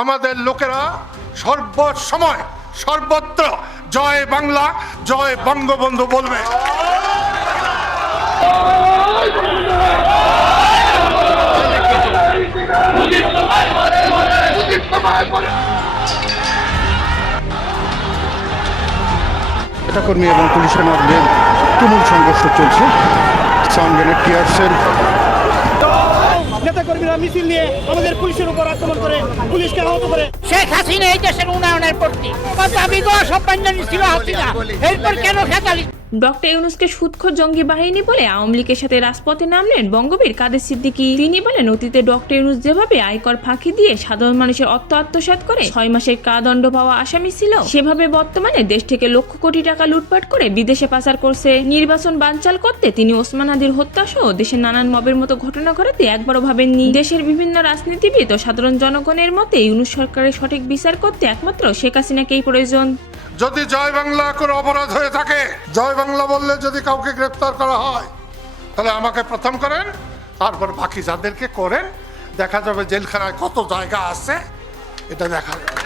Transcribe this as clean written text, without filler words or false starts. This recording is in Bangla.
আমাদের লোকেরা সর্বসময় সর্বত্র জয় বাংলা জয় বঙ্গবন্ধু বলবে। নেতাকর্মী এবং পুলিশের মধ্যে তুমুল সংঘর্ষ চলছে। Sound grenade, tear shell. নেতাকর্মীরা মিছিল নিয়ে আমাদের পুলিশের উপর আক্রমণ করে, পুলিশকে আহত করে। শেখ হাসিনা এই দেশের উন্নয়নের প্রতি ছিল হাসিনা, এরপর কেন খেতালি? ডক্টর ইউনূসকে সুদখোর জঙ্গি বাহিনী বলে আওয়ামী লীগের সাথে রাজপথে নামলেন বঙ্গবীর কাদের সিদ্দিকী। তিনি বলেন, অতীতে ডক্টর ইউনূস যেভাবে আয়কর ফাঁকি দিয়ে সাধারণ মানুষের অর্থ আত্মসাৎ করে 6 মাসের কারাদণ্ড পাওয়া আসামি ছিল, সেভাবে বর্তমানে দেশ থেকে লক্ষ কোটি টাকা লুটপাট করে বিদেশে পাচার করছে। নির্বাচন বানচাল করতে তিনি ওসমান হাদির হত্যা সহ দেশের নানান মবের মতো ঘটনা ঘটাতে একবারও ভাবেননি। দেশের বিভিন্ন রাজনীতিবিদ ও সাধারণ জনগণের মতে ইউনূস সরকারের সঠিক বিচার করতে একমাত্র শেখ হাসিনাকেই প্রয়োজন। যদি জয় বাংলা কোনো অপরাধ হয়ে থাকে, জয় বাংলা বললে যদি কাউকে গ্রেফতার করা হয়, তাহলে আমাকে প্রথম করেন, তারপর বাকি যাদেরকে করেন। দেখা যাবে জেলখানায় কত জায়গা আছে, এটা দেখা যাবে।